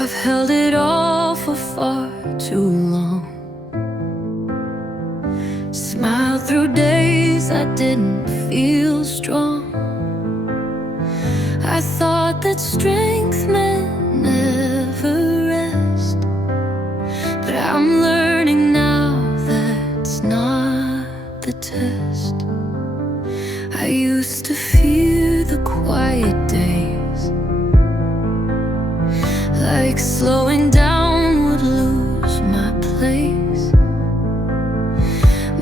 I've held it all for far too long. Smiled through days I didn't feel strong. I thought that strength meant never rest, but I'm learning now that's not the test. I used to fear the quiet days, like slowing down would lose my place.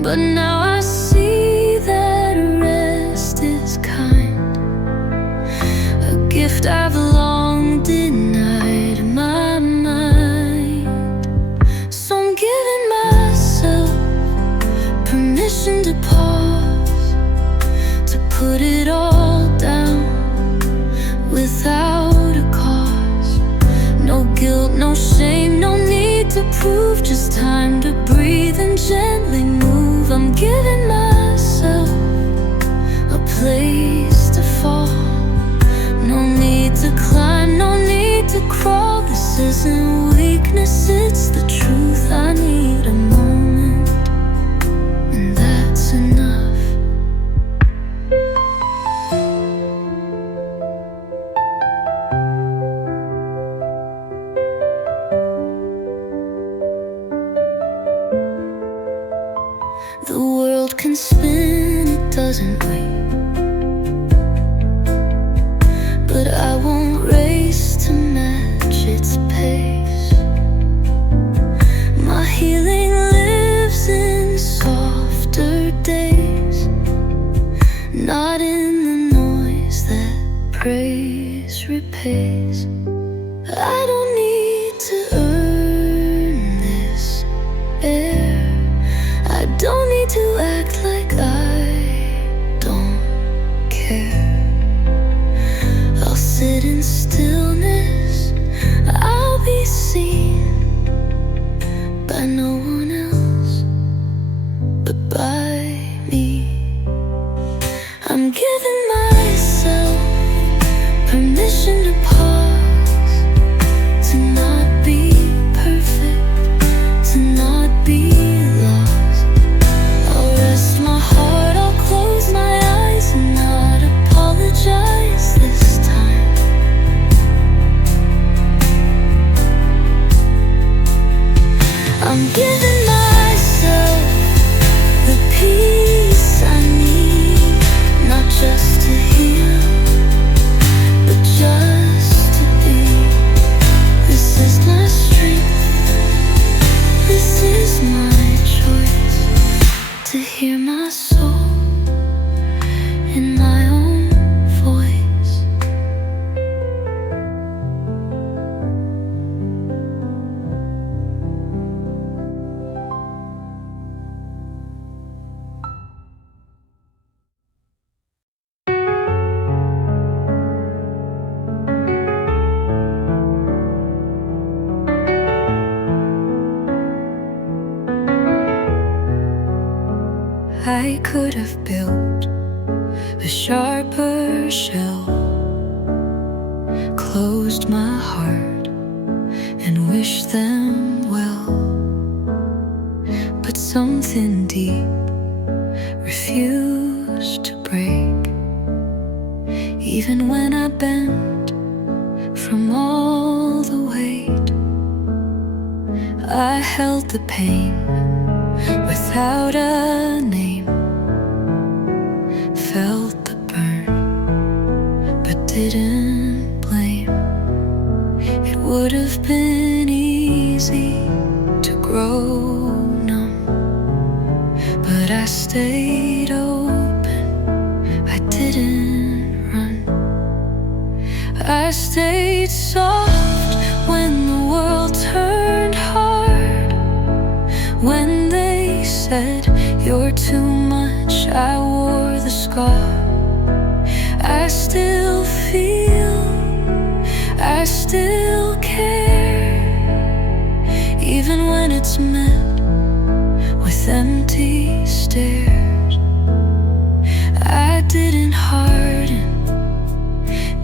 But now I see that rest is kind, a gift I've long denied my mind. So I'm giving myself permission to pause, to put it all down without a cause. No guilt, no shame, no need to prove, just time to breathe and gently move. I'm giving myself a place to fall. No need to climb, no need to crawl. This isn't weakness, it's the truth. I need a moment, and that's enough. The world can spin, it doesn't wait, but I won't race to match its pace. My healing lives in softer days, not in the noise that praise repays. I don't need to earn this air, I don't need to act like I don't care. I'll sit in stillness, I'll be seen by no one else but by me. I'm giving myself permission to pause, to not be perfect, to not be lost. I'll rest my heart, I'll close my eyes and not apologize this time. I'm giving myself the peace I need, not just to heal, but just to be. This is my strength, this is my choice, to hear my soul in my own voice. I could have built a sharper shell, closed my heart and wished them well, but something deep refused to break. Even when I bent from all the weight, I held the pain without a name, felt the burn but didn't blame. It would have been easy to grow numb, but I stayed open, I didn't run. I stayed soft when the world turned hard, when they said you're too much. I wore the scar. I still feel, I still care, even when it's met with empty stares. I didn't harden,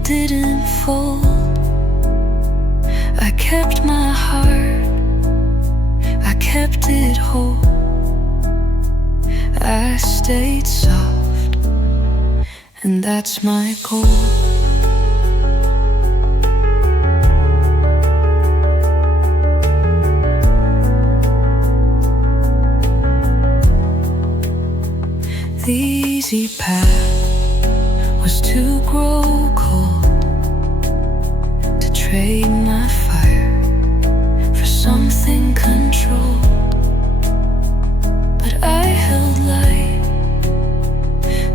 didn't fold, I kept and that's my goal. The easy path was to grow cold, to trade my fire for something controlled. But I held light,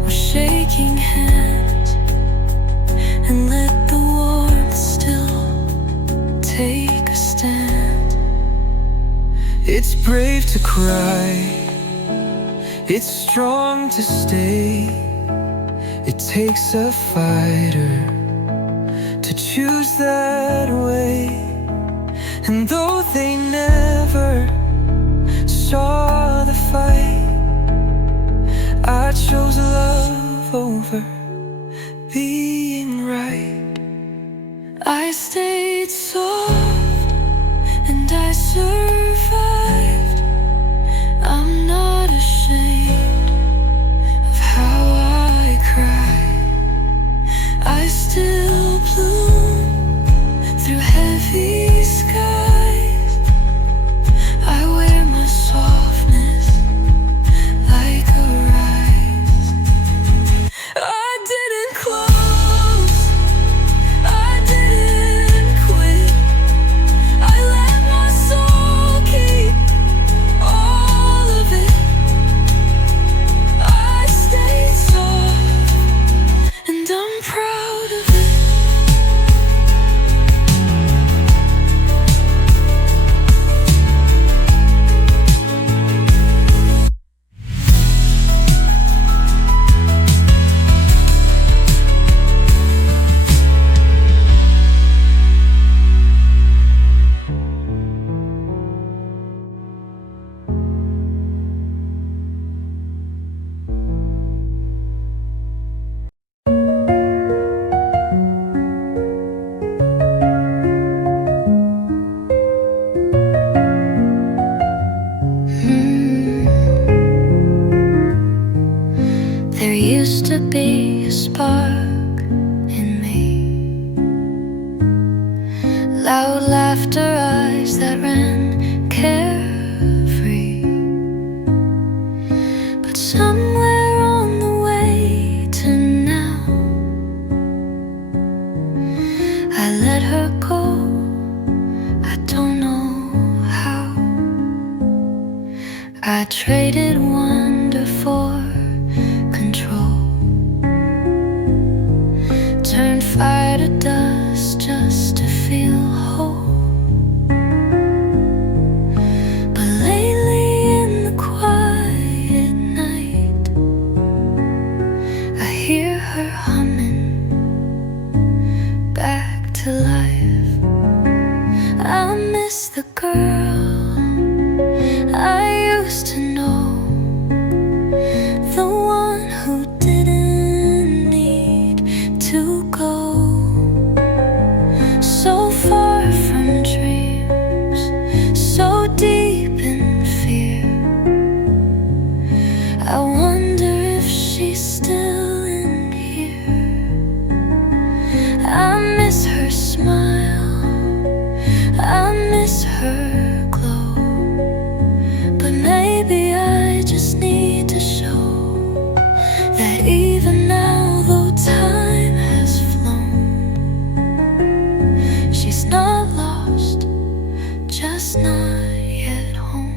was shaking hands, and let the warmth still take a stand. It's brave to cry, it's strong to stay. It takes a fighter to choose that way. And though they never saw the fight, I chose love over being right. I stayed soft and I survived. I'm not ashamed of how I cry. I still bloom through heavy skies. I wear my softness like a rise. I didn't close, I didn't quit. I let my soul keep all of it. I stayed soft, and I'm proud of it. There used to be a spark in me, loud laughter, eyes that ran carefree. But somewhere on the way to now, I let her go. I don't know how. I traded wonder for control, turned fire to dust just to feel whole. But lately in the quiet night, I hear her humming back to life. I miss the girl I used to know, the one who didn't need to go so far from dreams, so deep in fear. I wonder if she's still in here. I miss her smile, I miss her glow. But maybe I just need to show that even now, though time has flown, she's not lost, just not yet home.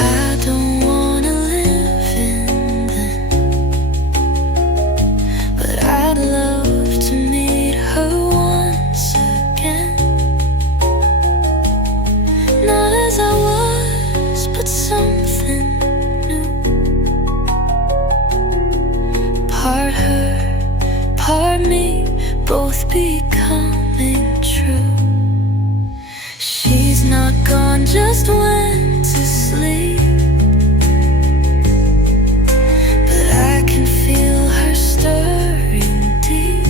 I don't wanna live in them, but I'd love to meet her once again. Not as I was, but something new. Part her, part me, both becoming true. She's not gone, just went to sleep, but I can feel her stirring deep.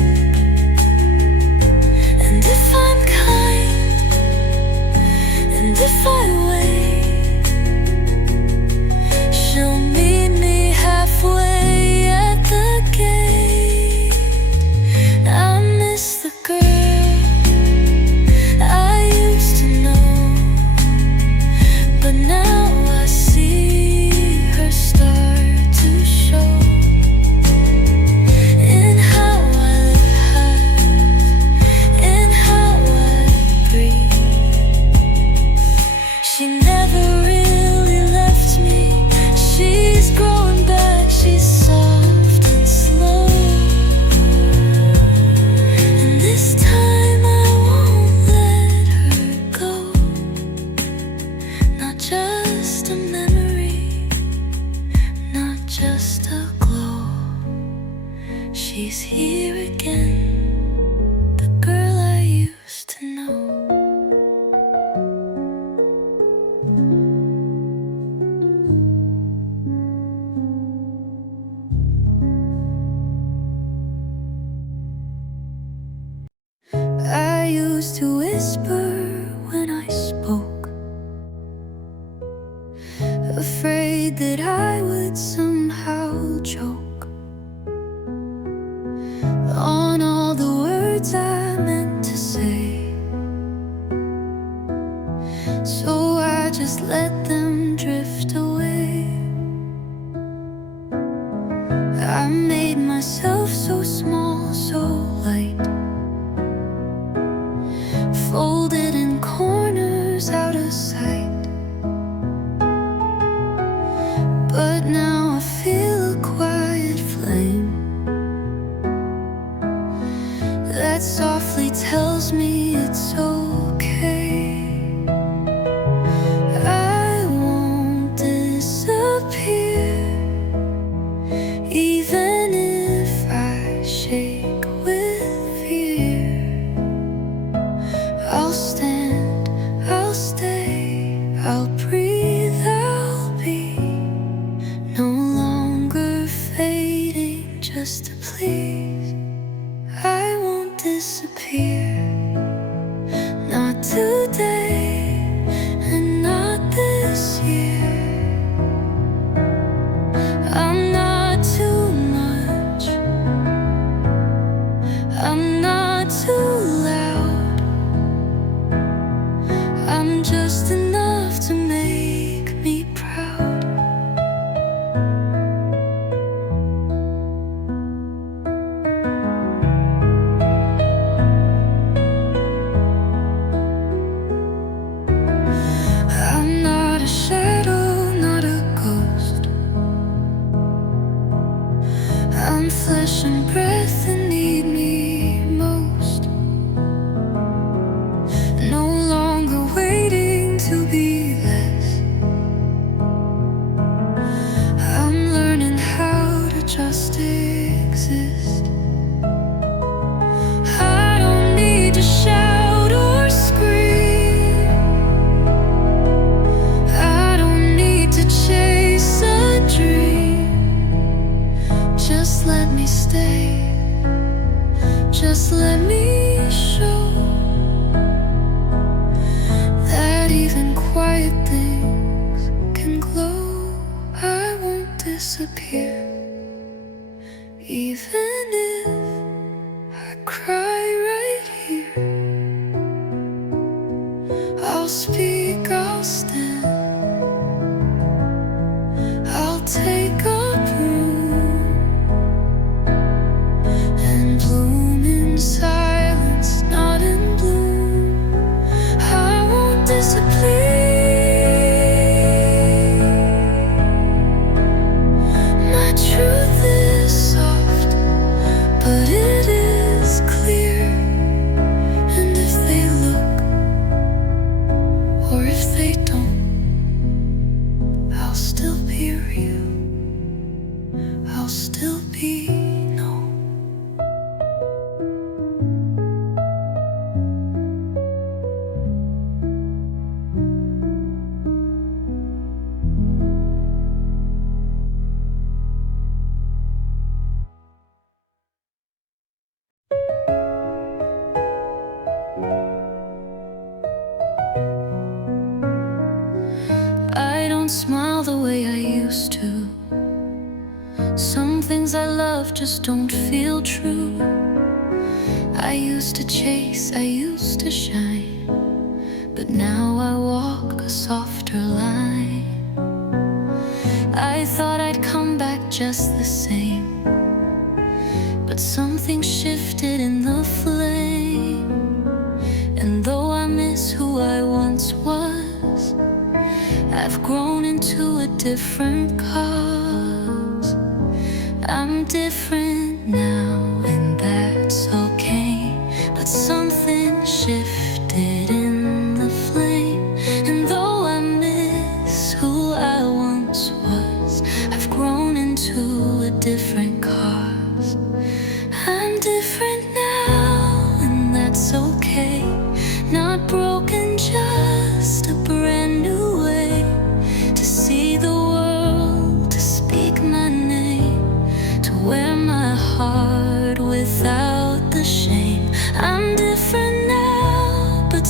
whisper when I spoke, afraid that I would somehow choke on all the words I meant to say. So I just let them drift away. I made myself so small, so light, folded in corners out of sight. But now I feel a quiet flame that softly tells me it's okay. I won't disappear, even if I shake with fear. I'll stand, I'll stay, I'll breathe, I'll be no longer fading just to please. I won't disappear, not today and not this year. I'm not too much, I'm not too loud, I'm just enough to make me proud. I'm not a shadow, not a ghost. I'm flesh and breath that need me most. No longer waiting to be less. I'm learning how to just exist. I don't need to shout or scream. I don't need to chase a dream. Just let me stay. Just let me show that even quiet things can glow. I won't disappear, even if I cry right here. I'll speak, I'll stand, I'll take up room and bloom in silence, not in bloom. I won't disappear. My truth is soft, but it is clear. And if they look, or if they don't, I'll still be real, I'll still be known. I don't smile the way I used to. Some things I love just don't feel true. I used to chase, I used to shine, but now I walk a softer line. I thought I'd come back just the same, but something shifted in the flame. And though I miss who I once was, I've grown into a different cause. I'm different now, and that's okay. But something shifted in the flame. And though I miss who I once was, I've grown into a different cause. I'm different now, and that's okay. Not broken, just a brand new way to see the world, to speak my name, to wear my heart without the shame. I'm different now, but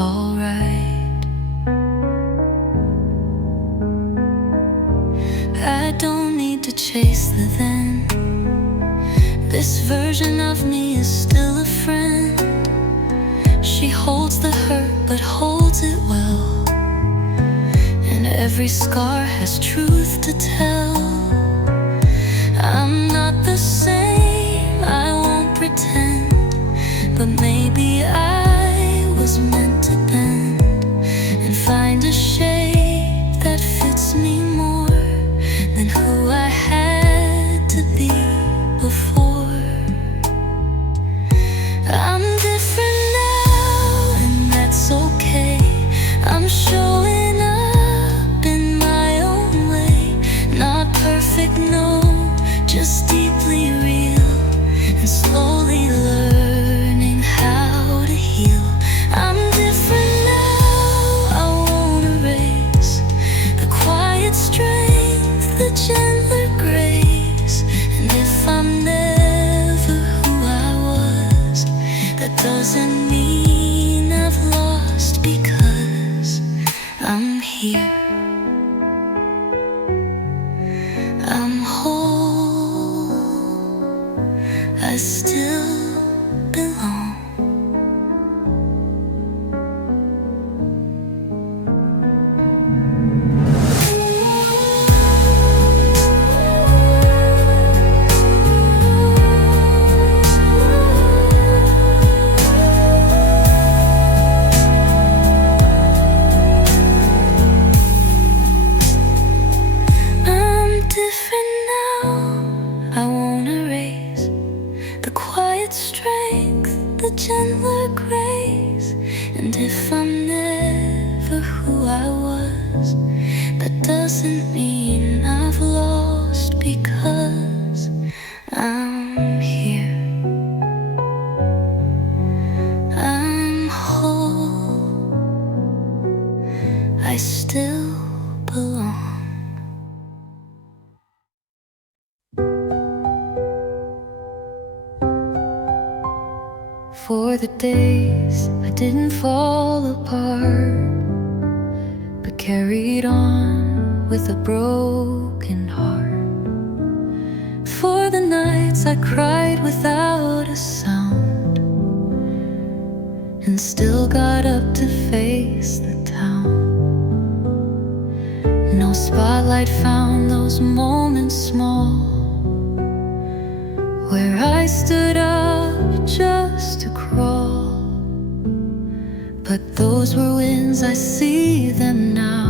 alright. I don't need to chase the then. This version of me is still a friend. She holds the hurt but holds it well, and every scar has truth to tell. I'm not the same, I won't pretend, but maybe I was meant to bend and find a shape that fits me more than who I had to be before. I'm different now, and that's okay. I'm showing up in my own way. Not perfect, no, just deeply real, and slowly learning how to heal. I'm different now, I won't erase the quiet strength, the gentler grace. And if I'm never who I was, that doesn't mean I've lost, because I'm here. I'm whole, I still belong. I'm different now, I won't erase the quiet strength, the gentler grace. And if I'm never who I was, that doesn't mean I've lost, because I'm here. I'm whole, I still belong. For the days I didn't fall apart, but carried on with a broken heart. For the nights I cried without a sound, and still got up to face the town. No spotlight found those moments small, where I stood up just to crawl. But those were wins, I see them now.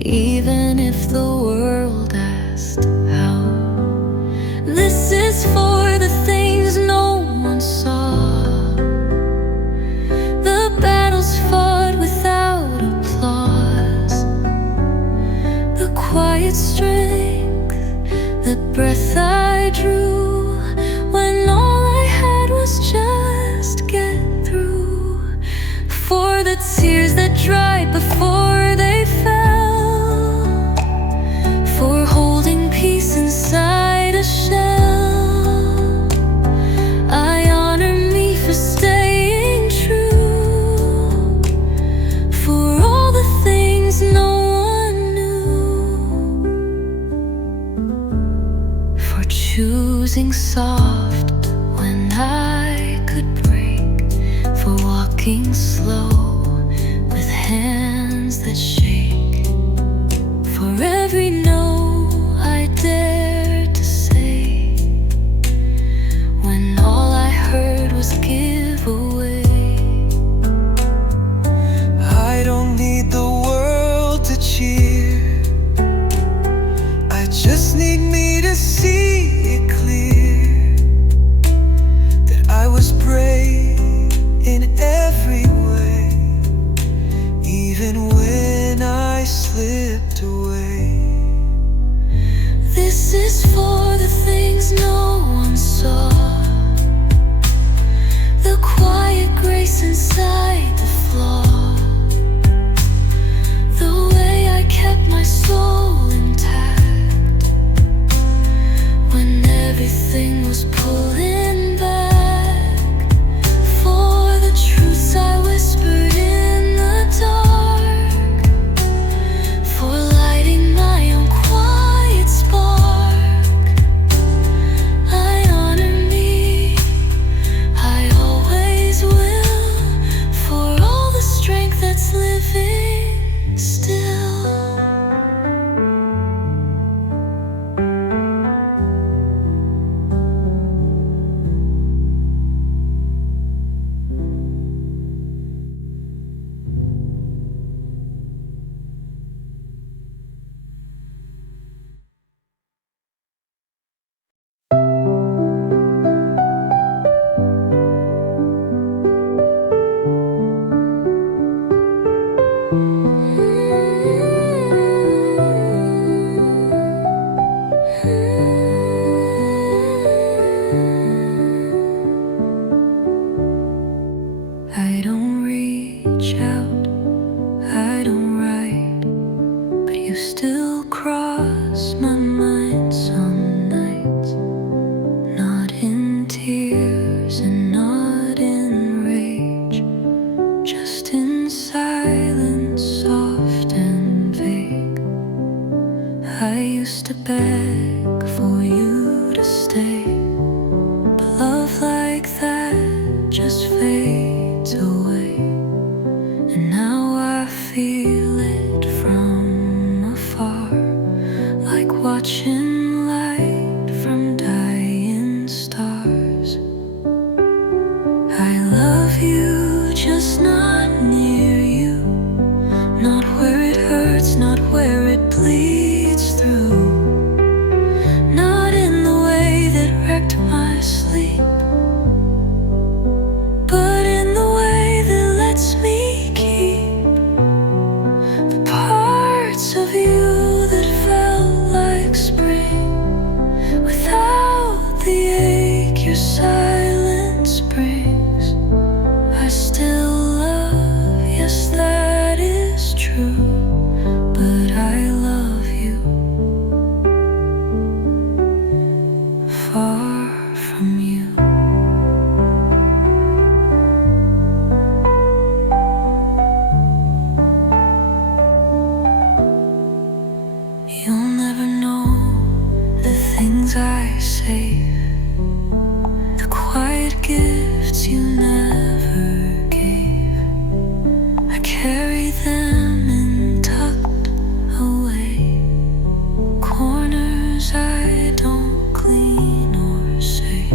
Even if the world asked how. This is for the things no one saw, the battles fought without applause, the quiet strength, the breath I drew when all I had was just get through. For the tears that dried before they fell, for holding peace inside a shell. I honor me for staying true, for all the things no one knew, for choosing soft when I could break, for walking slow with hands that shake, for every no I dared to say when all I heard was give away. I don't need the world to cheer, I just need me to see it clear, that I was brave in every way, even when I don't reach out, I don't write, but you still cross my mind some nights. Not in tears and not in rage, just in silence, soft and vague. I used to beg for you to stay, but love like that just fades away. And now I feel it from afar, like watching light from dying stars. I love you, just not near you, not where it hurts, not where it bleeds through, not in the way that wrecked my sleep, but in the way that lets me keep the parts of you that felt like spring. Without the ache your silence brings, I still love, yes that is true, but I love you far from you. You'll never know the things I save, the quiet gifts you never gave. I carry them in tucked away, corners I don't clean or say.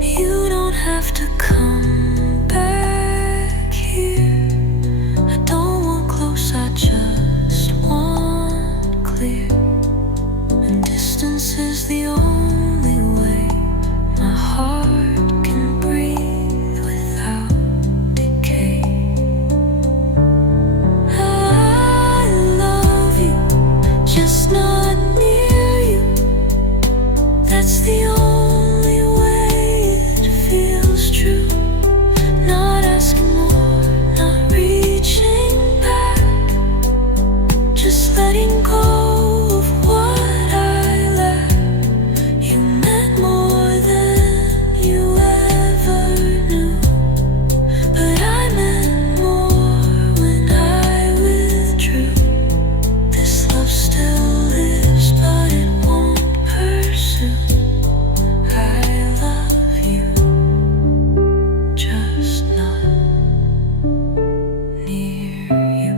You don't have to come back here. I don't want close, I just want clear. And distance is the only way my heart can breathe without decay. I love you, just not near you. That's the only way it feels true. Not asking more, not reaching back, just letting go of what I lack. You meant more than you ever knew, but I meant more when I withdrew. This love still lives, but it won't pursue. I love you, just not near you.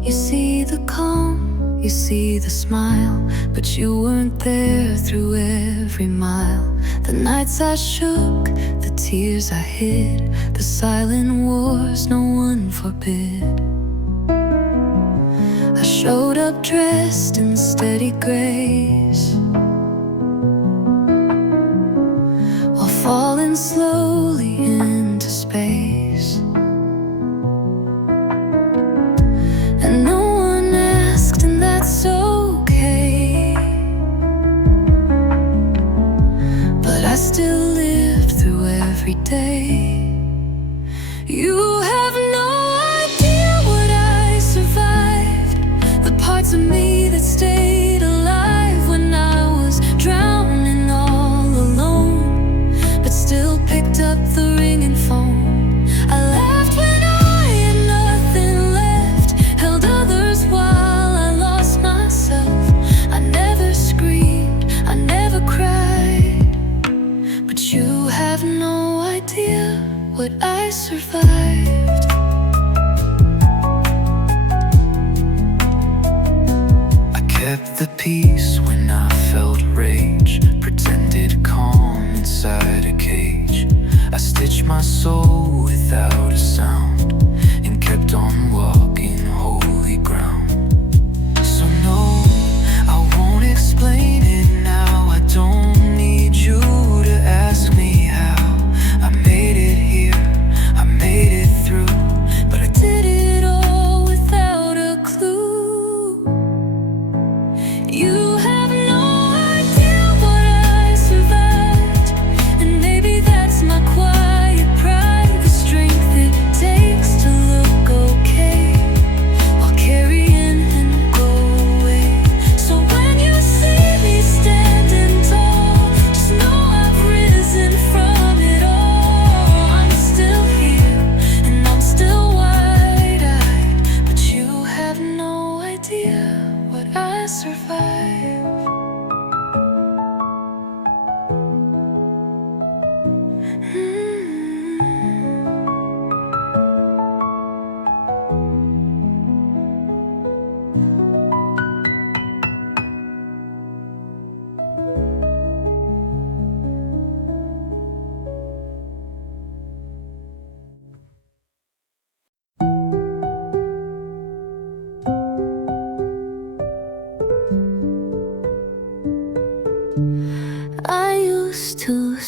You see the calm, you see the smile, but you weren't there through every mile. The nights I shook, the tears I hid, the silent wars no one forbid. I showed up dressed in steady grace, while falling slowly into space. And no one asked, and that's okay, but I still lived through every day. You have no idea what I survived, the parts of me that stayed alive when I was drowning all alone, but still picked up the ringing phone. I laughed when I had nothing left, held others while I lost myself. I never screamed, I never cried, but you have no idea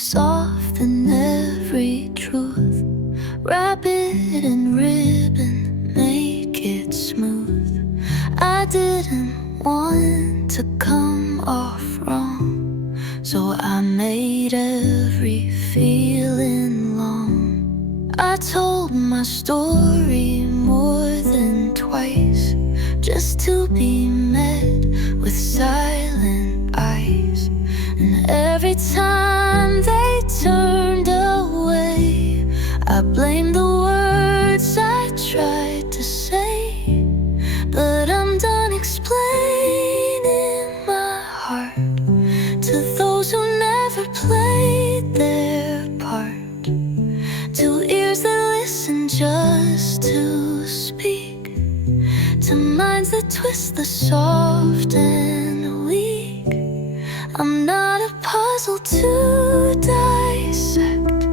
soften every truth. Wrap it in ribbon, make it smooth. I didn't want to come off wrong, so I made every feeling long. I told my story more than twice, just to be met with silent eyes. And every time they turned away, I blamed the words I tried to say. But I'm done explaining my heart to those who never played their part, to ears that listen just to speak, to minds that twist the soft and weak. I'm not a puzzle to dissect,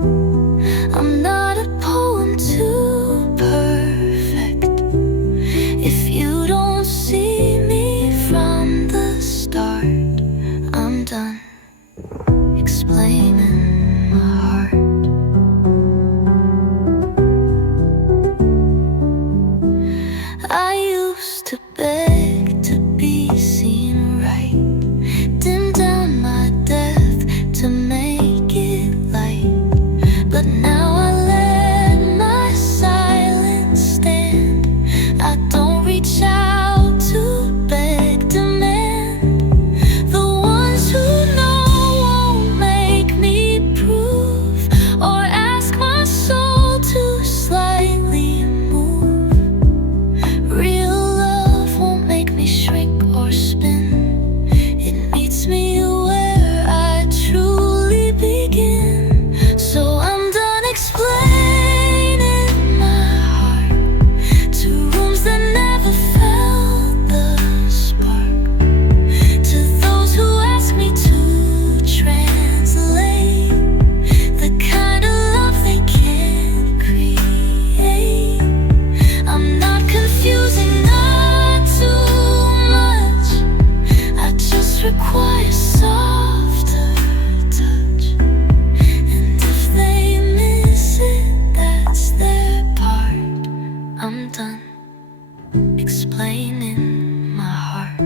I'm not a poem too perfect. If you don't see me from the start, I'm done explaining my heart. I used to beg to be seen right, dim down my death to make it light. But now I let my silence stand. I don't reach out to beg, demand. The ones who know won't make me prove or ask my soul to slightly move. Real love won't make me shrink or spin. It meets me where I truly begin. So I'm done explaining my heart to rooms that never felt the spark, to those who ask me to translate the kind of love they can't create. I'm not confusing, not too much. I just require softer touch. And if they miss it, that's their part. I'm done explaining my heart.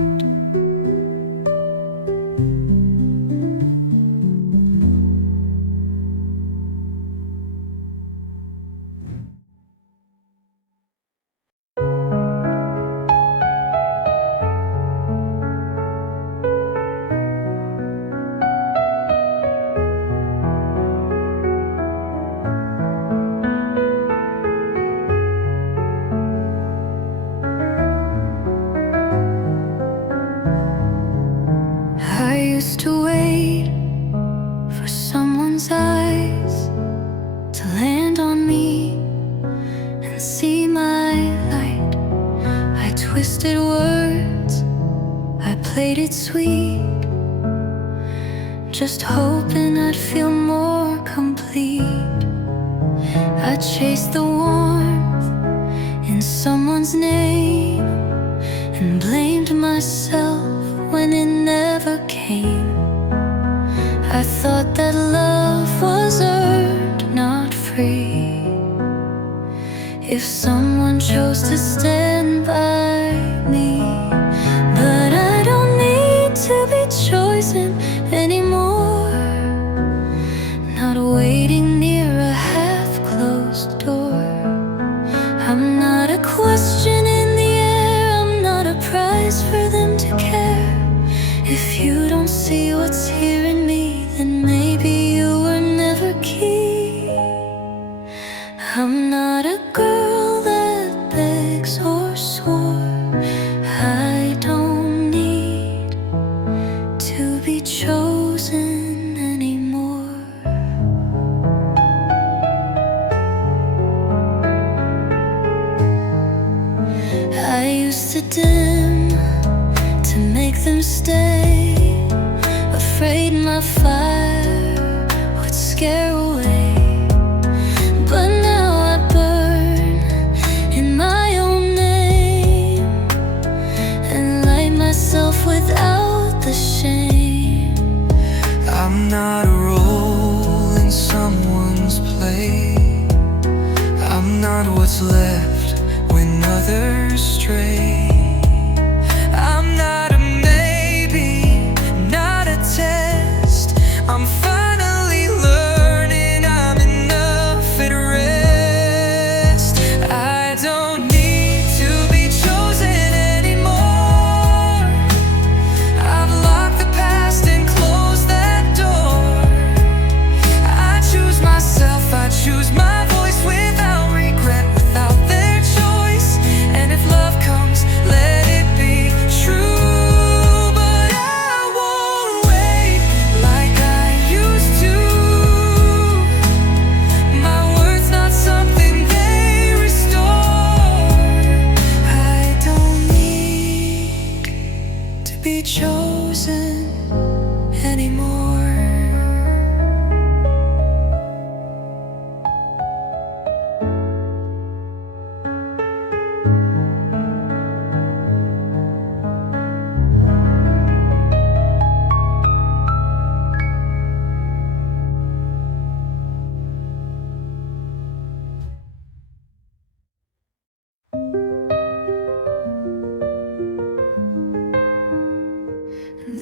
I used to wait for someone's eyes to land on me and see my light. I twisted words, I played it sweet, just hoping I'd feel more complete. I chased the warmth in someone's name and blamed myself when it never came. I thought that love was earned, not free. If someone chose to stand by me, but I don't need to be chosen anymore. Not waiting near a half-closed door. I'm not a question in the air, I'm not a prize for them to care. If you don't see what's here in me, then maybe you were never key. I'm not a girl that begs or swore. I don't need to be chosen anymore. I used to dim to make them stay, afraid my fire would scare away. But now I burn in my own name and light myself without the shame. I'm not a role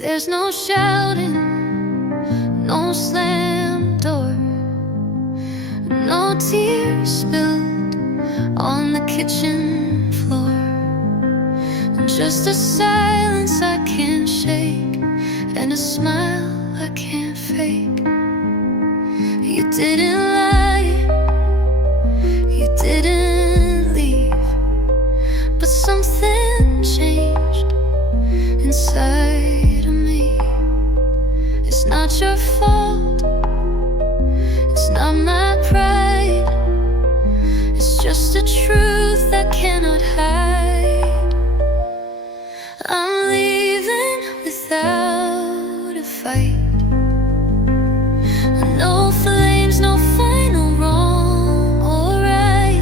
There's no shouting, no slam door, no tears spilled on the kitchen floor. Just a silence I can't shake and a smile I can't fake. You didn't lie, you didn't leave, but something changed inside of me. It's not your fault, it's not my pride, it's just a truth I cannot hide. I'm leaving without a fight. No flames, no final wrong or right.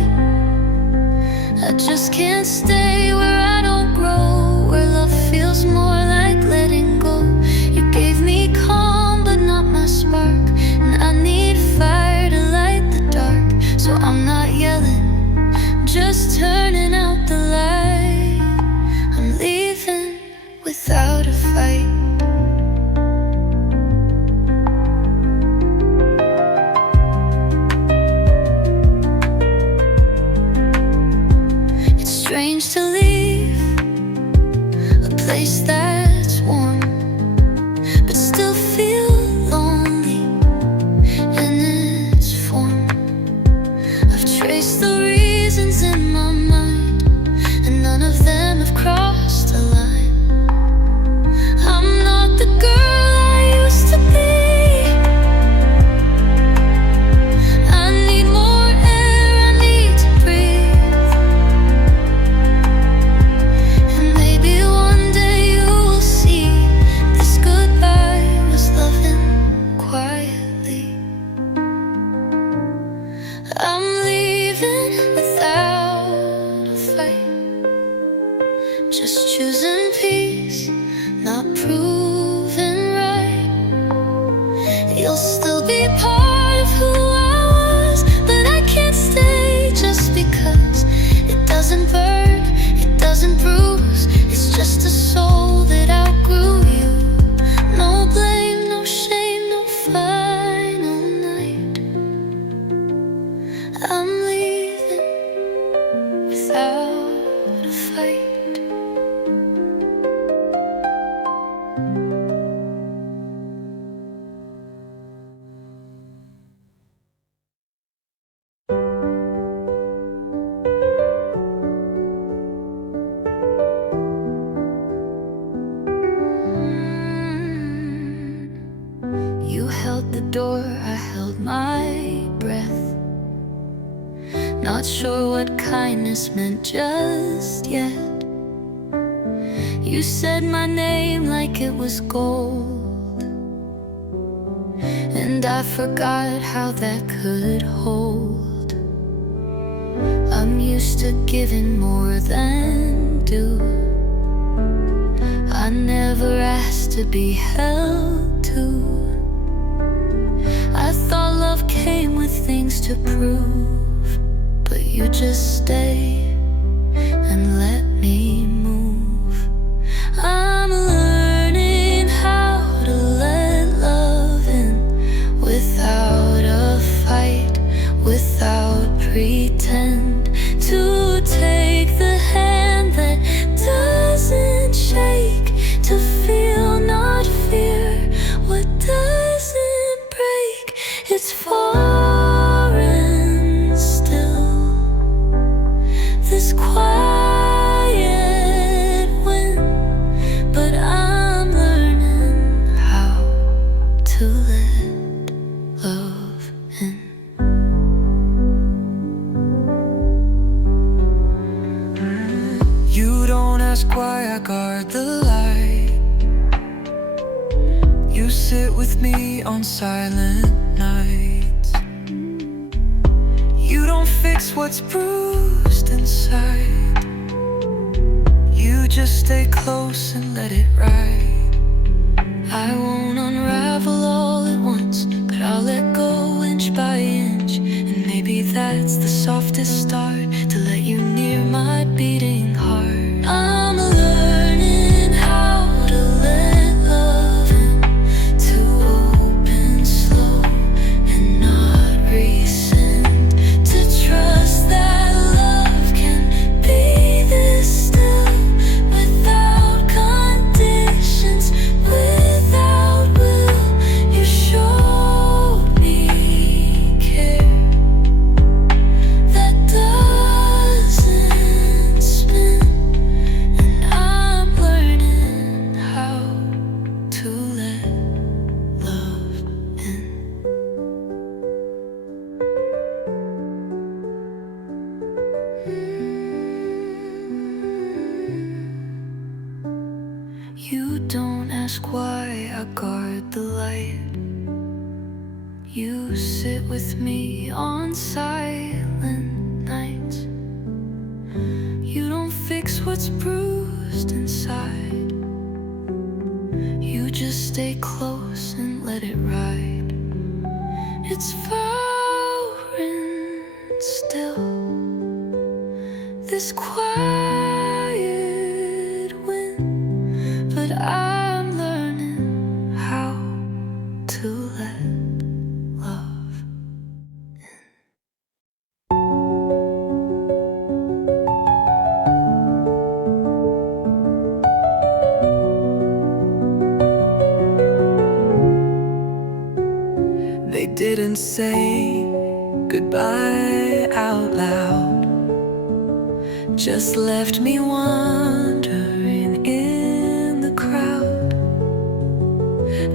I just can't stay where I don't grow, where love feels more like letting go. You gave me calm but not my spark, and I need fire to light the dark. So I'm not yelling, just turning out the light. I'm leaving without a fight. It's strange to leave a place that's warm, but still feel lonely in its form. I've traced the reasons in my mind, and none of them have crossed the line. I'm not the girl I used to be. I need more air, I need to breathe. And maybe one day you will see this goodbye was loving quietly. I'm leaving without a fight, just choosing peace, not proving right. You'll still be part of who I was, but I can't stay just because it doesn't burn, it doesn't bruise. It's just a soul that outgrew you. No blame, no shame, no final night. I'm leaving without a fight. You held the door, I held my breath. Not sure what kindness meant just yet. You said my name like it was gold, and I forgot how that could hold. I'm used to giving more than due. I never asked to be held to. I thought love came with things to prove, but you just stay and let me move. I'm learning how to let love in without a fight, without pretend. To take the hand that doesn't shake, to feel, not fear, what doesn't break. It's foreign still, this quiet wind, but I'm learning how to let love in. You don't ask why I guard the light. You sit with me on silent nights. You don't fix what's bruised inside. You just stay close and let it ride. I won't unravel all at once, but I'll let go inch by inch. And maybe that's the softest start, to let you near my beating heart. I'm learning how to let love You don't ask why I guard the light. You sit with me on silent nights. You don't fix what's bruised inside. You just stay close and let it ride. It's foreign still, this quiet wind, but I'm learning how to let love in. They didn't say goodbye out loud, just left me wandering in the crowd.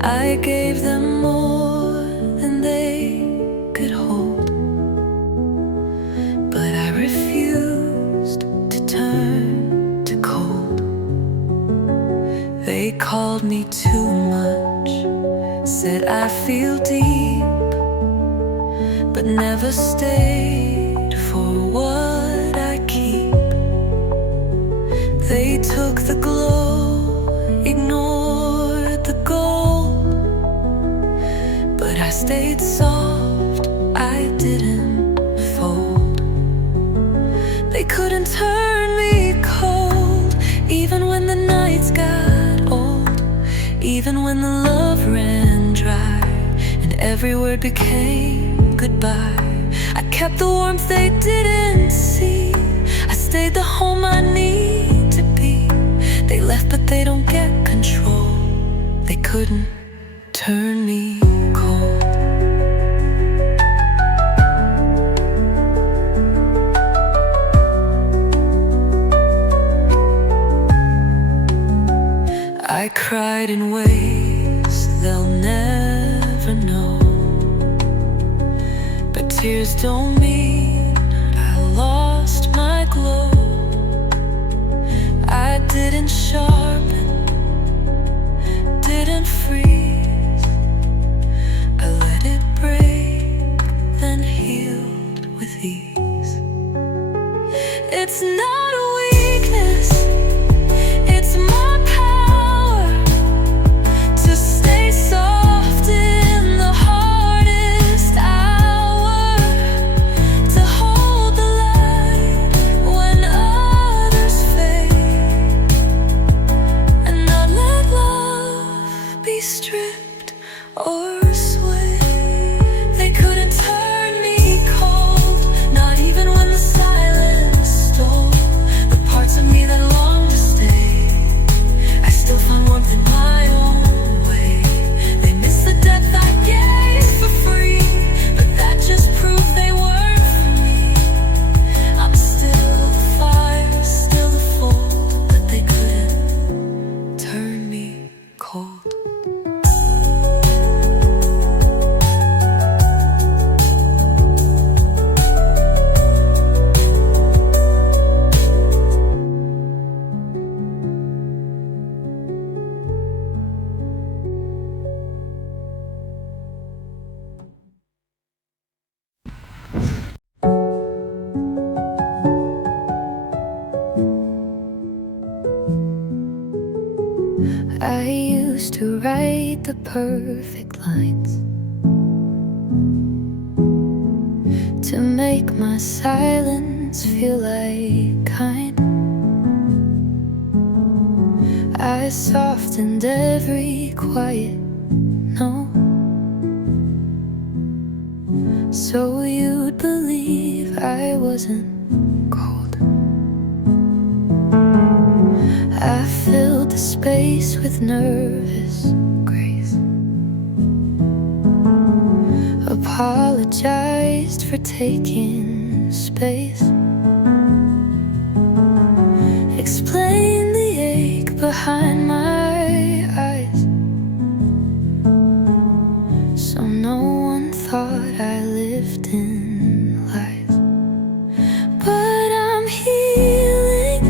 I gave them more than they could hold, but I refused to turn to cold. They called me too much, said I feel deep, but never stayed for what I keep. They took the glow, ignored the gold, but I stayed soft, I didn't fold. They couldn't turn me cold, even when the nights got old, even when the love ran dry and every word became goodbye. I kept the warmth they didn't see, I stayed the home I need to be. They left but they don't get control, they couldn't turn me cold. I cried in ways they'll never know, but tears don't mean I lost my glow. I didn't sharpen, didn't freeze, I let it break, then healed with ease. It's not a weakness, it's my power to stay soft in the hardest hour, to hold the light when others fade, and not let love be stripped or swayed. They couldn't turn me cold, not even when the silence stole the parts of me that longed to stay. I still find warmth in my own way. They miss the depth I gave for free, but that just proved they weren't for me. I'm still the fire, still the fold, but they couldn't turn me cold. I used to write the perfect lines to make my silence feel like kind. I softened every quiet no, so you'd believe I wasn't cold. I filled the space with nervous grace, apologized for taking space, explained the ache behind my eyes, so no one thought I lived in lies. But I'm healing,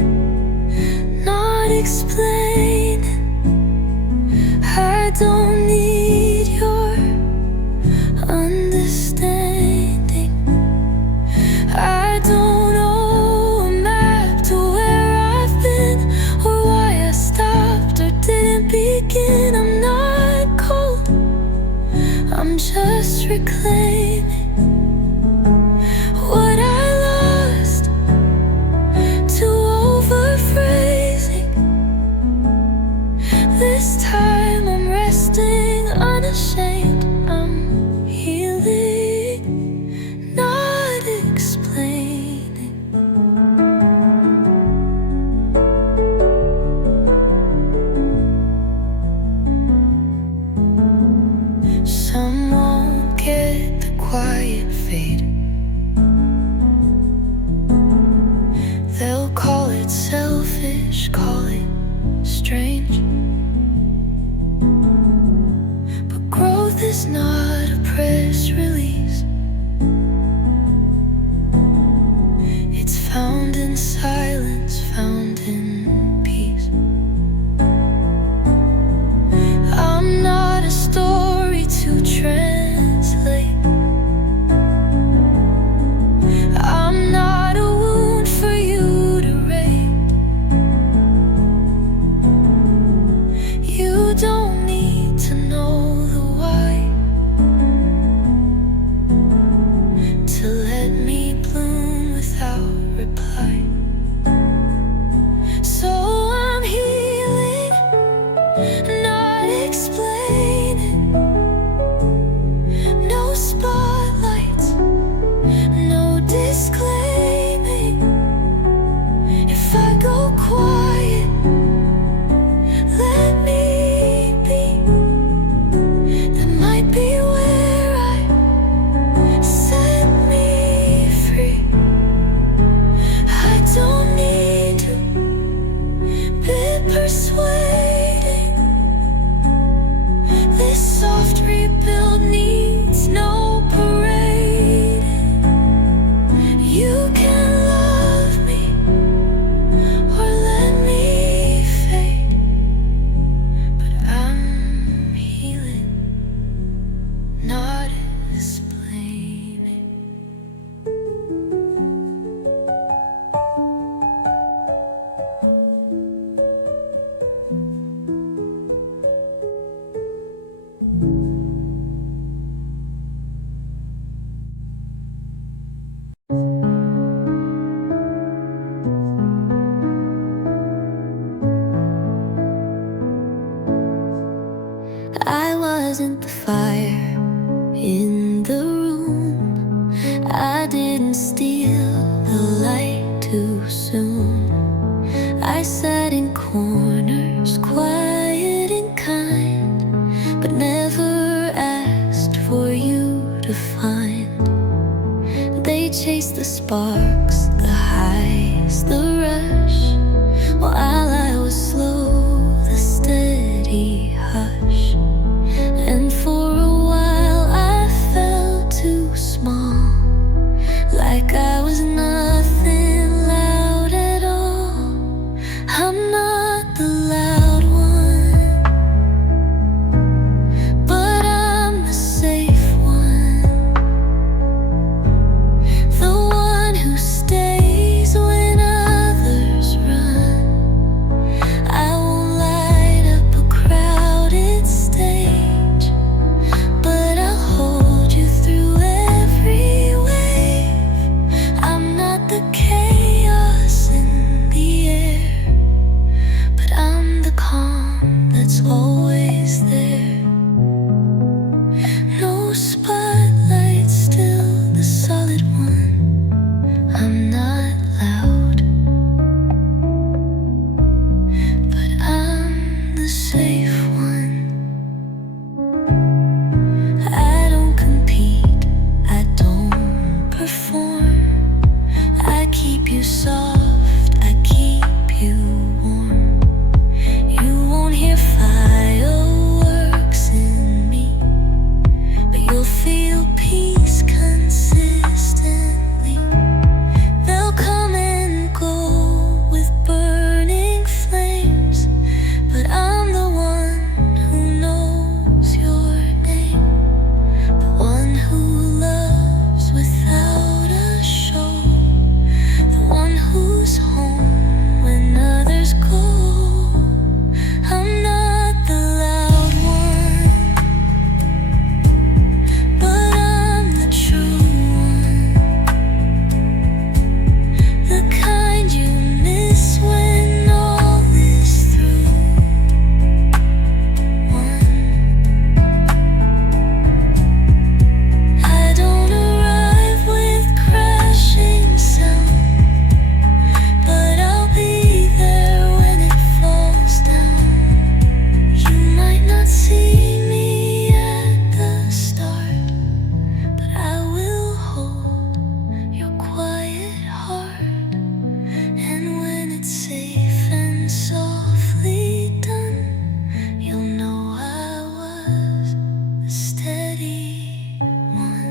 not explaining. wasn't the fire in the room. I didn't steal the light too soon. I sat in corners, quiet and kind, but never asked for you to find. They chased the sparks, the highs, the rush, while I was slow, the steady hush. And for a while I felt too small, like I was nothing loud at all. I'm not the loud one, but I'm the safe one, the one who stays when others run. I won't light up a crowded stage, but I'll hold you through every wave. I'm not the chaos in the air, but I'm the calm that's always there. No spotlight, still the solid one. I'm not loud, but I'm the safe one. I don't compete, I don't perform. I keep you soft, I keep you warm. You won't hear fireworks in me, but you'll feel peace consistently. They'll come and go with burning flames, but I'm the one who knows your name, the one who loves without a show, the one who's home when others go. I'm not the loud one, but I'm the true one, the kind you miss when all is through. I don't arrive with crashing sound, but I'll be there when it falls down. You might not see me at the start, but I will hold your quiet heart. And when it's safe and softly done, you'll know I was the steady one.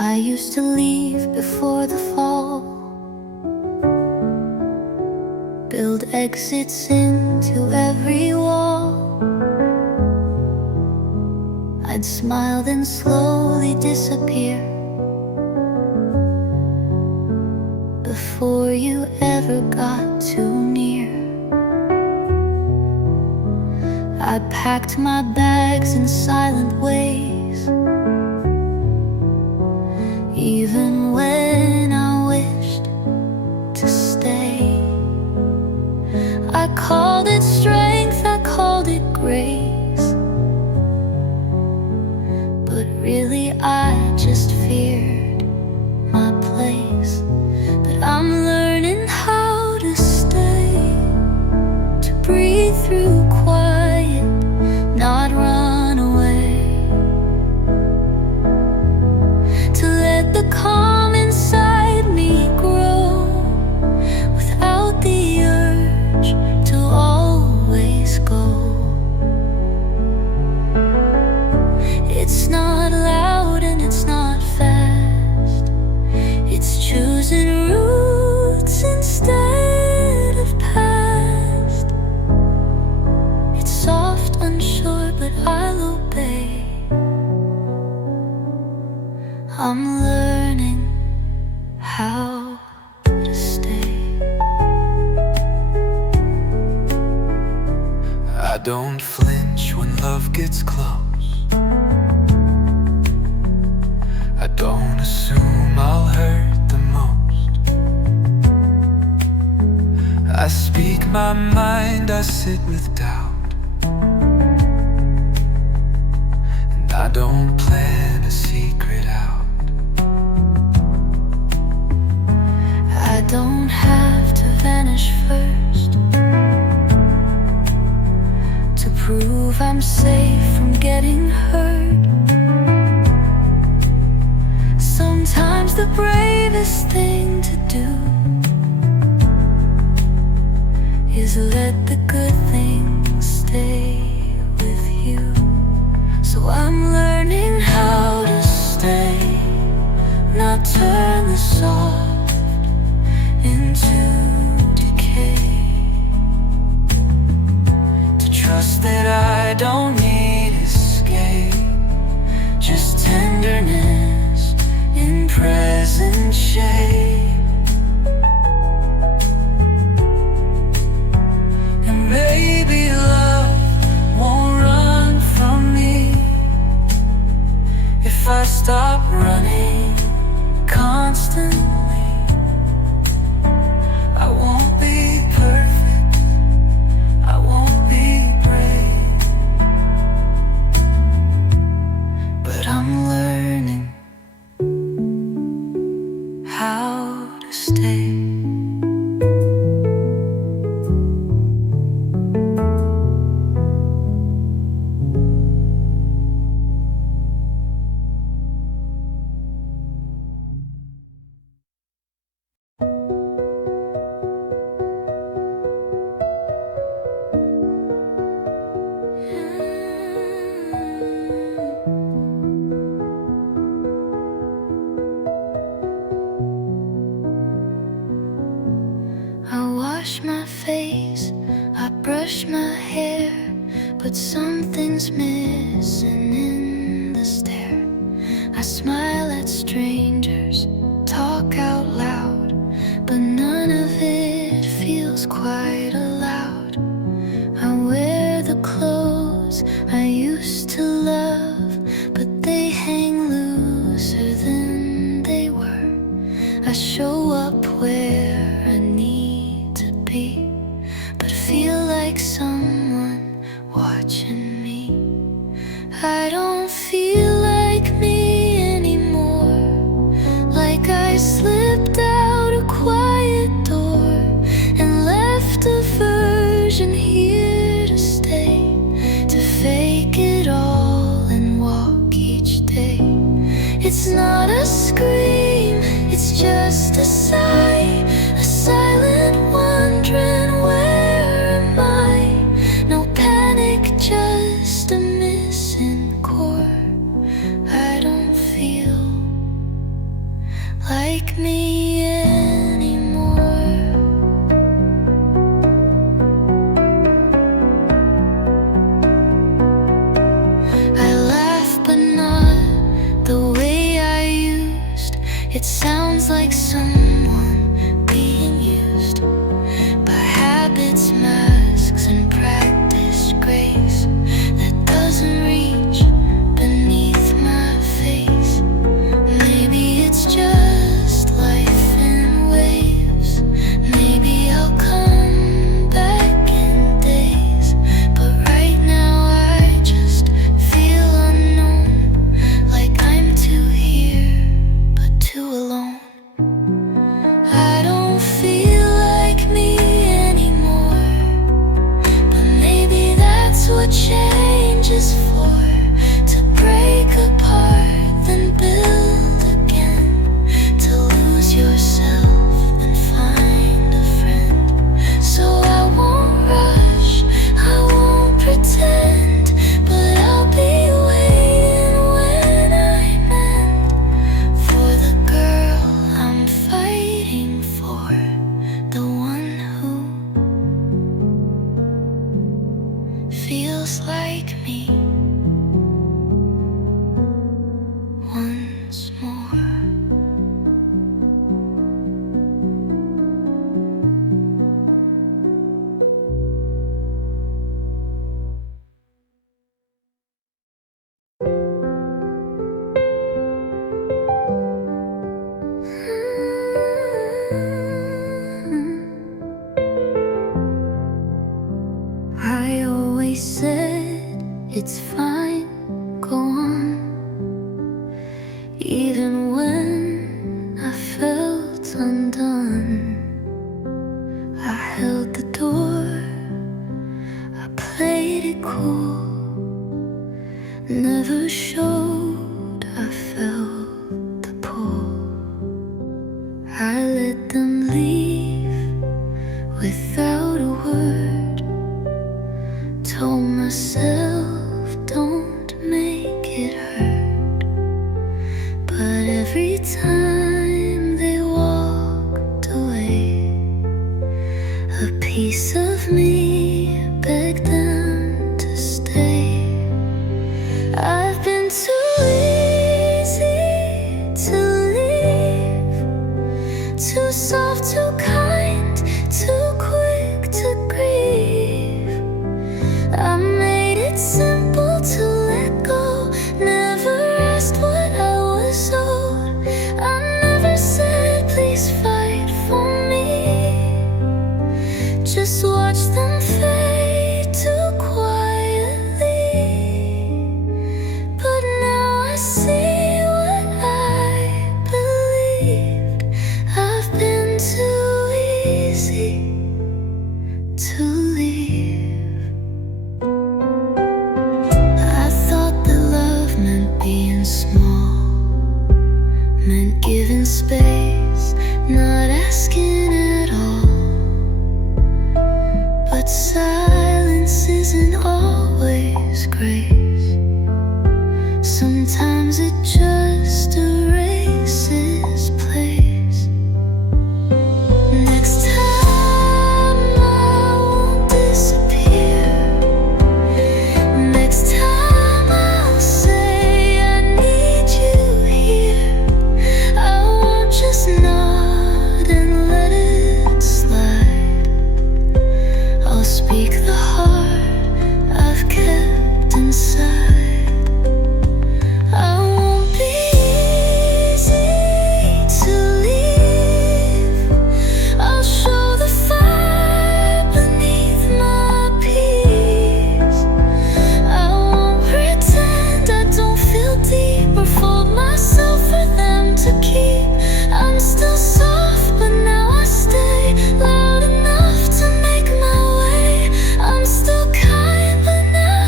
I used to leave before the fall, build exits into every wall. I'd smile then slowly disappear before you ever got too near. I packed my bags in silent ways, even when I wished to stay. I called it strength, I called it grace, but really I just feared my place. But I'm learning how to stay, to breathe through quiet, not run away, to let the calm inside me grow without the urge to always go. It's not loud and it's not fast, it's choosing roots instead of past. It's soft, unsure, but I'll obey. I'm learning how to stay. I don't flinch when love gets close. I don't assume I'll hurt the most. I speak my mind, I sit with doubt, and I don't plan a secret out. I don't have to vanish first to prove I'm safe from getting hurt. Sometimes the bravest thing to do is let the good things stay with you. So I'm learning how to stay, not turn the soft into decay. To trust that I don't need escape, just tenderness in present shape. And maybe love won't run from me if I stop running constantly. I won't be perfect, I won't be brave, but I'm learning how to stay. I wash my face, I brush my hair, but something's missing in the stare. I smile at strangers, talk out loud, but none of it feels quite allowed. I wear the clothes I used to love, but they hang looser than they were. I show up where I need to be, but feel like someone watching me. I don't feel like me anymore, like I slipped out a quiet door and left a version here to stay, to fake it all and walk each day. It's not a scream, it's just a sigh, a silent wondering where am I? No panic, just a missing chord. I don't feel like me anymore. I laugh but not the way I used. It sounds like someone being used by habits, masks, and practiced grace that doesn't reach beneath my face. Maybe it's just life in waves. Maybe I'll come back in days, but right now I just feel unknown, like I'm too here but too alone. I don't feel like me anymore, but maybe that's what change is for, to break apart then build again, to lose yourself and find a friend. So I won't rush, I won't pretend, but I'll be waiting when I mend for the girl I'm fighting for, the one who feels like me once more. always said it's fine, go on. Even when I felt undone, I held the door, I played it cool, never showed I felt the pull. I let them leave without a word, told myself don't make it hurt. But every time they walked away, a piece of me begged them to stay. I've been too easy to leave, too soft, too kind, too quick to grieve. I made it simple to let go, never asked what I was owed. I never said please fight for me, just watch them fade too quietly. But now I see what I believed. I've been too easy to leave. I thought that love meant being small, meant giving space, not asking at all. But silence isn't always grace. Sometimes it just erases place. Next time I won't disappear. Next time I'll say I need you here. I won't just nod and let it slide. I'll speak the heart I've kept inside. I won't be easy to leave. I'll show the fire beneath my peace. I won't pretend I don't feel deep or fold myself for them to keep. I'm still soft, but now I stay loud enough to make my way. I'm still kind, but now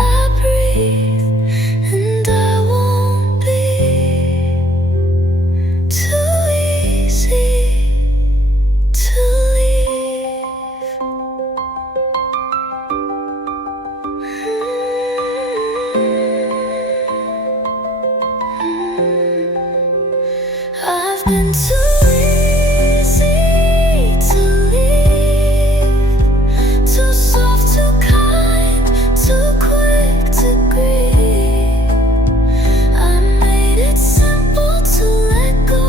I breathe. And I won't be too easy to leave. I've been too easy to leave, too soft, too kind, too quick to grieve. I made it simple to let go,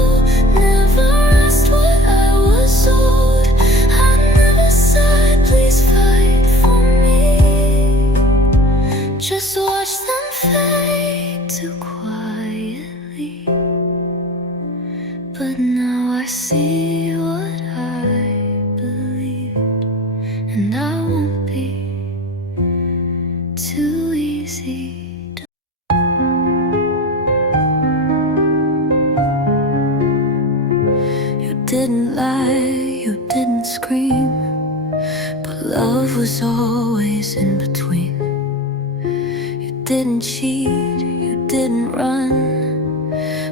never asked what I was owed. I never said please fight for me, just watch them fade too quietly. But now I see what I believed, and I won't be too easy to. You didn't lie, you didn't scream, but love was always in between. You didn't cheat, you didn't run,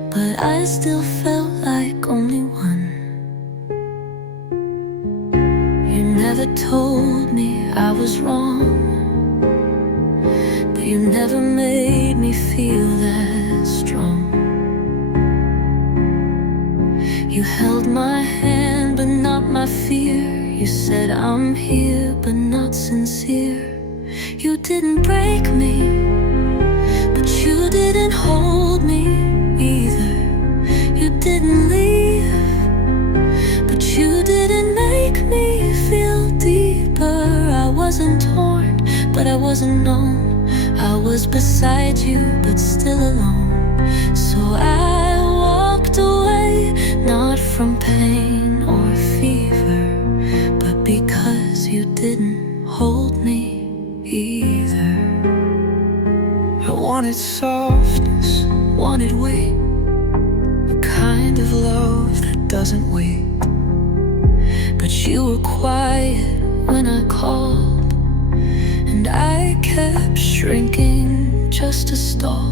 but I still felt like only one. You never told me I was wrong, but you never made me feel that strong. You held my hand but not my fear. You said I'm here but not sincere. You didn't break me, but you didn't hold me either. You didn't leave, but you didn't make me feel deeper. I wasn't torn, but I wasn't known. I was beside you, but still alone. So I walked away, not from pain or fever, but because you didn't hold me wanted softness, wanted weight, a kind of love that doesn't wait. but you were quiet when I called, and I kept shrinking just to stall.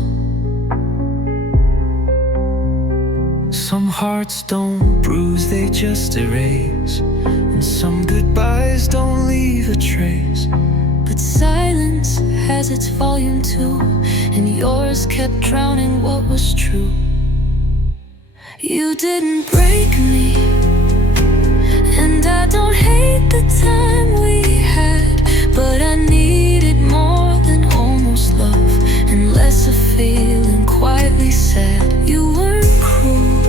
Some hearts don't bruise, they just erase, and some goodbyes don't leave a trace. But silence has its volume too, and yours kept drowning what was true. You didn't break me, and I don't hate the time we had, but I needed more than almost love, and less of feeling quietly sad. You weren't cruel,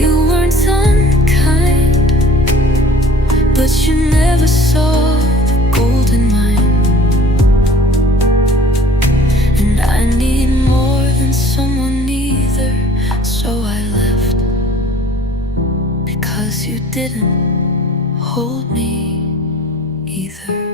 you weren't unkind, but you never saw the gold in mine. And I need more than someone either, so I left, because you didn't hold me either.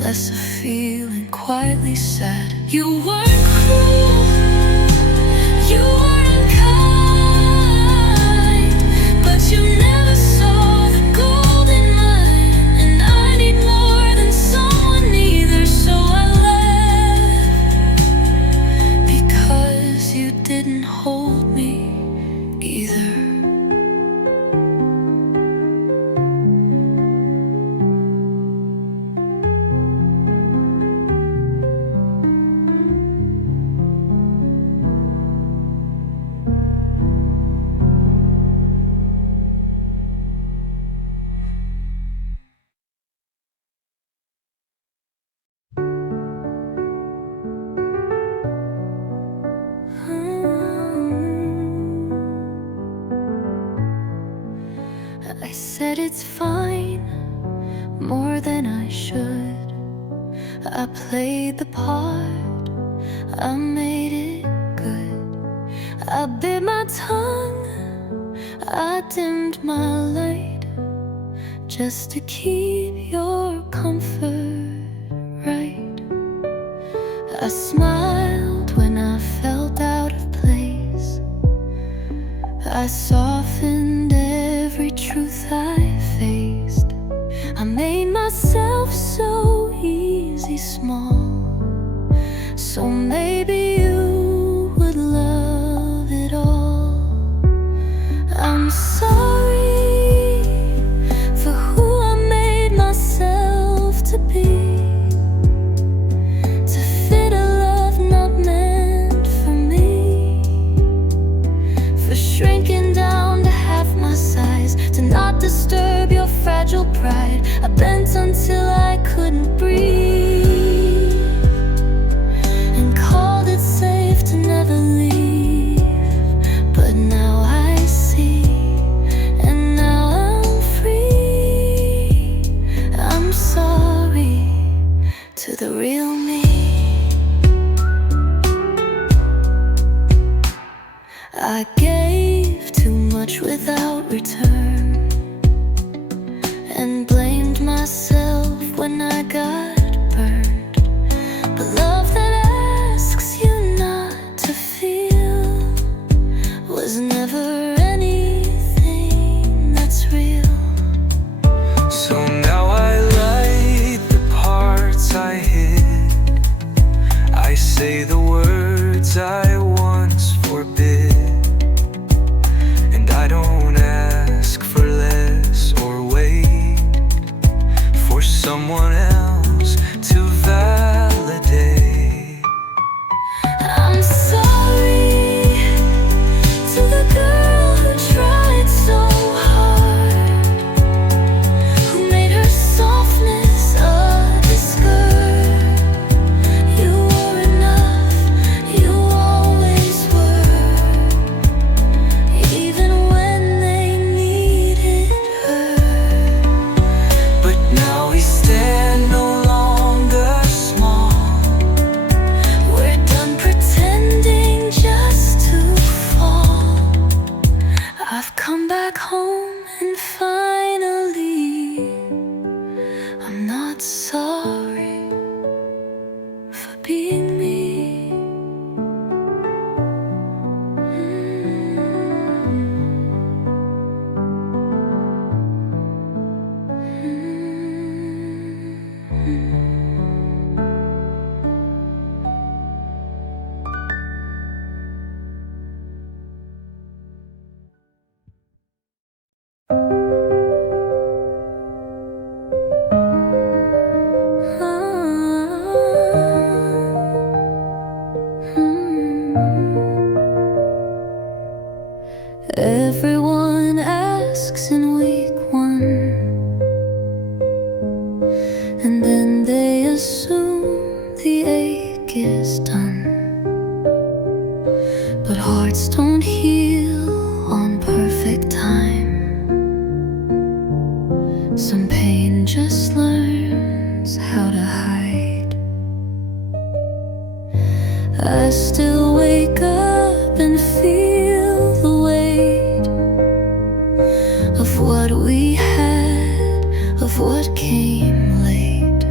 Less of feeling quietly sad. You weren't cruel, you weren't kind, but you never saw the gold in mine. And I need more than someone either, so I left, because you didn't hold me either. I said it's fine, more than I should. I played the part, I made it good. I bit my tongue, I dimmed my light, just to keep your comfort right. I smiled when I felt out of place, I softened every truth I faced. I made myself so easy small, so maybe you would love it all. I'm sorry for who I made myself to be, to fit a love not meant for me, for shrinking down to half my size, to not disturb your fragile pride. I bent until I couldn't breathe, and called it safe to never leave. But now I see, and now I'm free. I'm sorry to the real me. I gave too much without return, and blamed myself when I got burned. But love that asks you not to feel was never anything that's real. So now I light the parts I hid, I say the words I once forbid, and I don't ask for less or wait for someone else back home and finally I'm not sorry for being me. Everyone asks in week 1, and then they assume the ache is done. But hearts don't heal on perfect time. Some pain just learns how to hide. I still wake up and feel the weight of what we had, of what came late.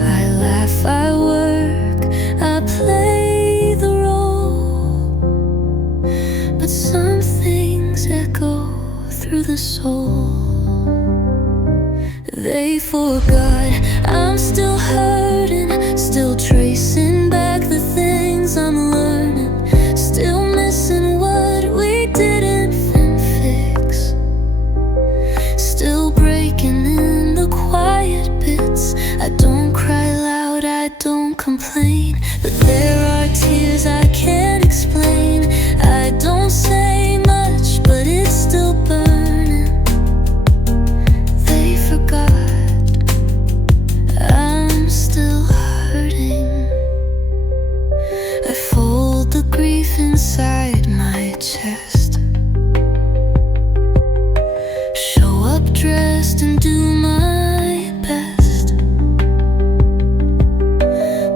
I laugh, I work, I play the role, but some things echo through the soul. They forgot I'm still hurting, still tracing back the things I'm learning, still missing what we didn't fix, still breaking in the quiet bits. I don't cry loud, I don't complain, but there are tears I can't explain. I don't say much, but it's still burning. They forgot I'm still hurting. I fold the grief inside my chest, show up dressed and do my best,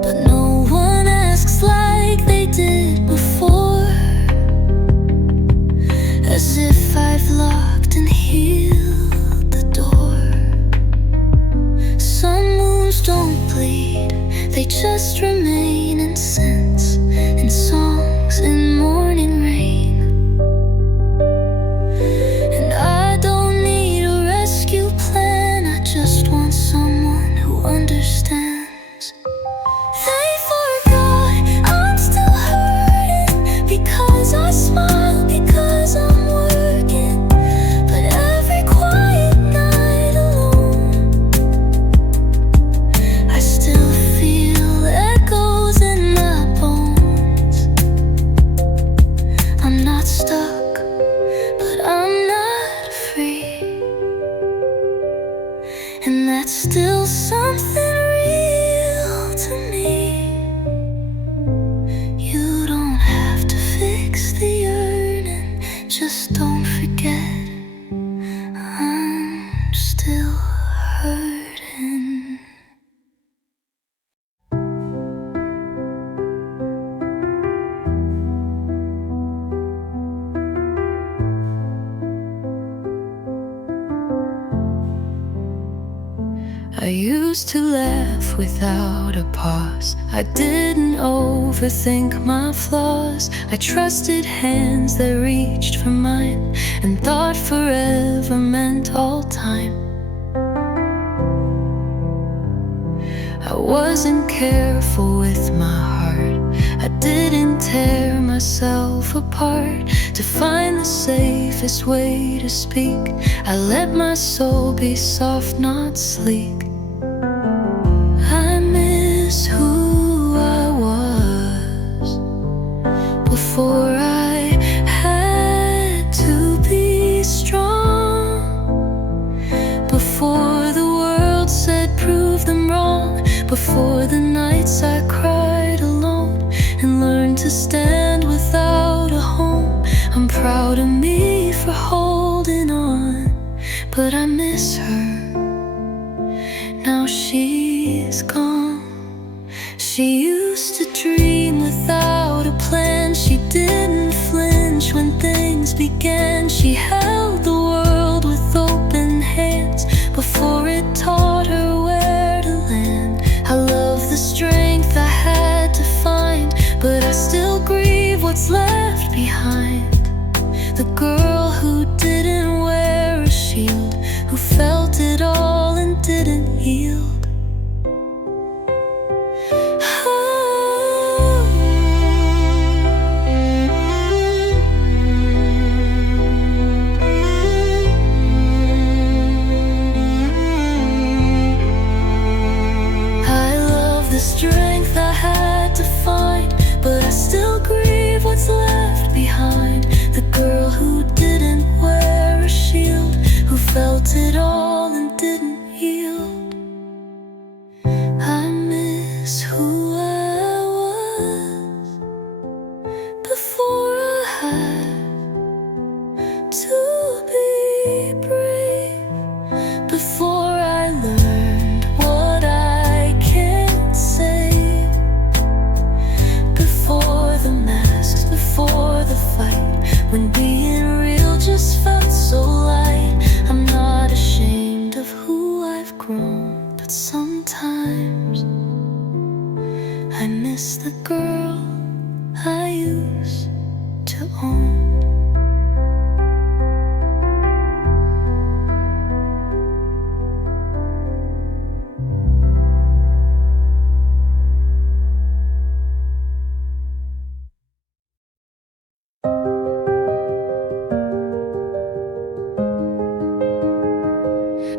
but no one asks like they did before, as if I've locked and healed the door. Some wounds don't bleed, they just remain in scents, in songs, in morning rain. And I don't need a rescue plan, I just want someone who understands. They forgot I'm still hurting, because I smile, because I'm working, but every quiet night alone I still feel echoes in my bones. I'm not stuck, but I'm not free, and that's still something real to me. You don't have to fix the yearning, just don't forget I'm still hurting. I used to laugh without a pause. I didn't overthink my flaws. I trusted hands that reached for mine and thought forever meant all time. I wasn't careful with my heart. I didn't tear myself apart to find the safest way to speak. I let my soul be soft, not sleek. I miss who I was before I had to be strong, before the world said prove them wrong, before the nights I cried alone and learned to stand without a home. I'm proud of me for holding on, but I miss her. Now she's gone. She used to dream without a plan. She didn't flinch when things began. hand. She held the world with open hands before it taught her where to land. I love the strength I had to find, but I still grieve what's left behind. The girl who didn't wear a shield, who felt it all and didn't yield. I love the strength I had to find, but I still grieve what's left behind. The girl who didn't wear a shield, who felt it all and didn't yield. I miss who I was before I had to be brave, before I learned what I can't say, before the masks, before the fight, when being real just felt so light. I'm not ashamed of who I've grown, but sometimes I miss the girl I used to own.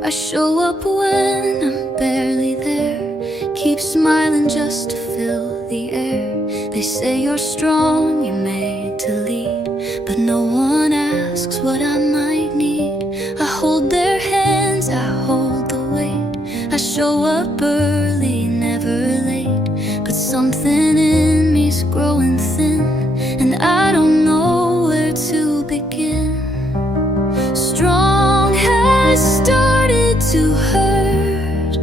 I show up when I'm barely there, keep smiling just to fill the air. They say you're strong, you're made to lead, but no one asks what I might need. I hold their hands, I hold the weight. I show up early, never late, but something in me's growing thin, and I don't know where to begin. Strong has started to hurt.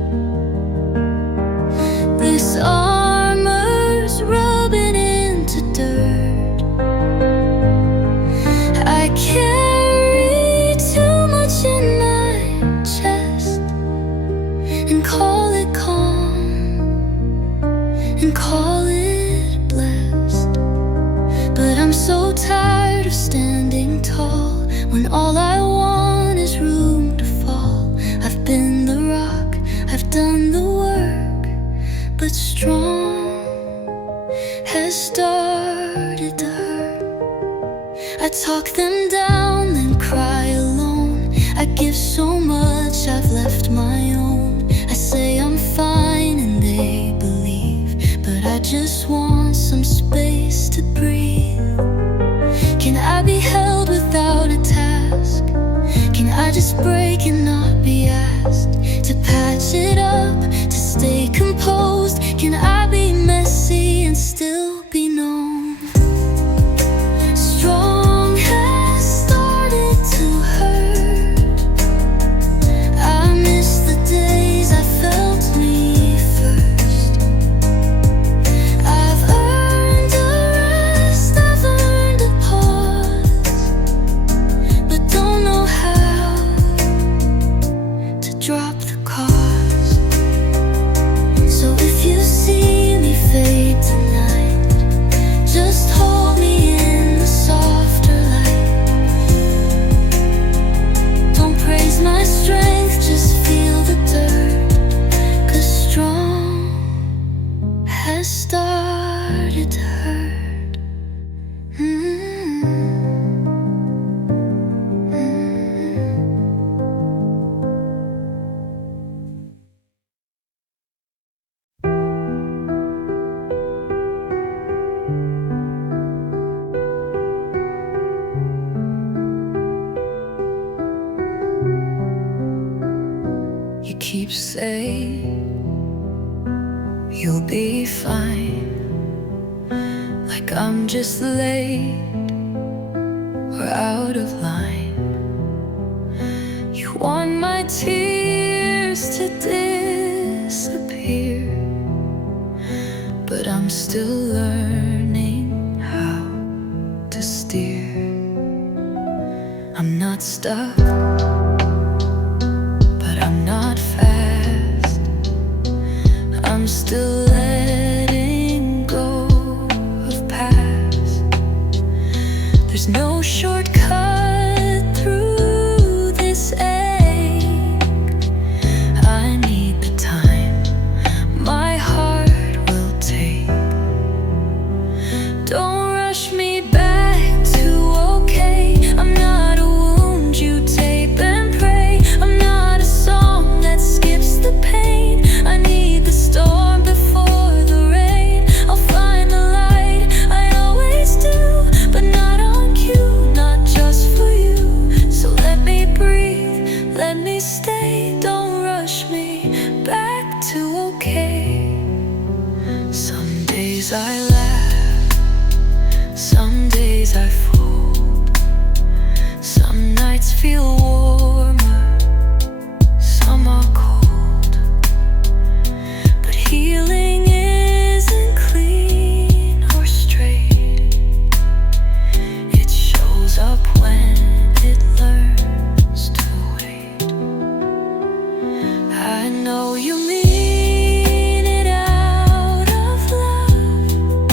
This armor's rubbing into dirt. I carry too much in my chest, and call it calm, and call it blessed. But I'm so tired of standing tall when all I want is room to fall. I've been the rock, I've done the work, but strong has started to hurt. I talk them down, then cry alone. I give so much, I've left my own. I say I'm fine and they believe, but I just want some space to breathe. Can I be held without a task? Can I just break and not be asked to patch it up, to stay composed? Can I be messy and still be known? Strong has started to hurt. I miss the days I felt me first. I've earned a rest, I've earned a pause, but don't know how to drop the cause. So if you see me fade tonight, just hold me in the softer light. Don't praise my strength, just feel the dirt, 'cause strong has started to hurt. You keep saying you'll be fine, like I'm just late or out of line. You want my tears to disappear, but I'm still learning how to steer. I'm not stuck, but I'm not fast. I'm still letting go of past. There's no shortcut through this ache. I need the time my heart will take. Don't rush me back to okay. I'm not a wound you tape and pray. I'm not a song that skips the pain. I need the storm before the rain. I'll find the light, I always do, but not on cue, not just for you. So let me breathe, let me stay. Don't rush me back to okay. Some days I laugh, some days I fall. Some nights feel warmer, some are cold. But healing isn't clean or straight. It shows up when it learns to wait. I know you mean it out of love,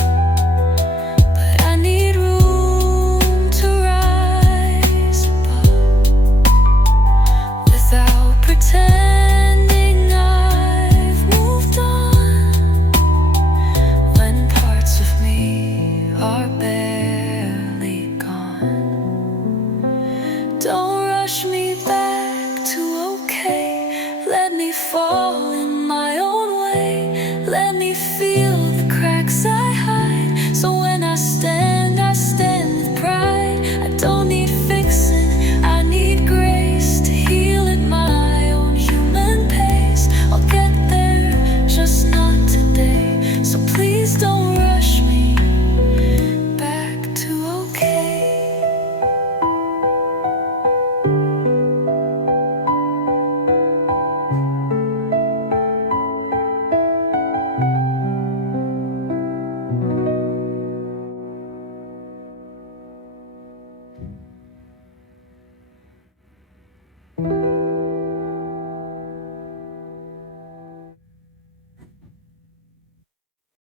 but I need room to rise above without pretending I've moved on. When parts of me are barely gone, don't rush me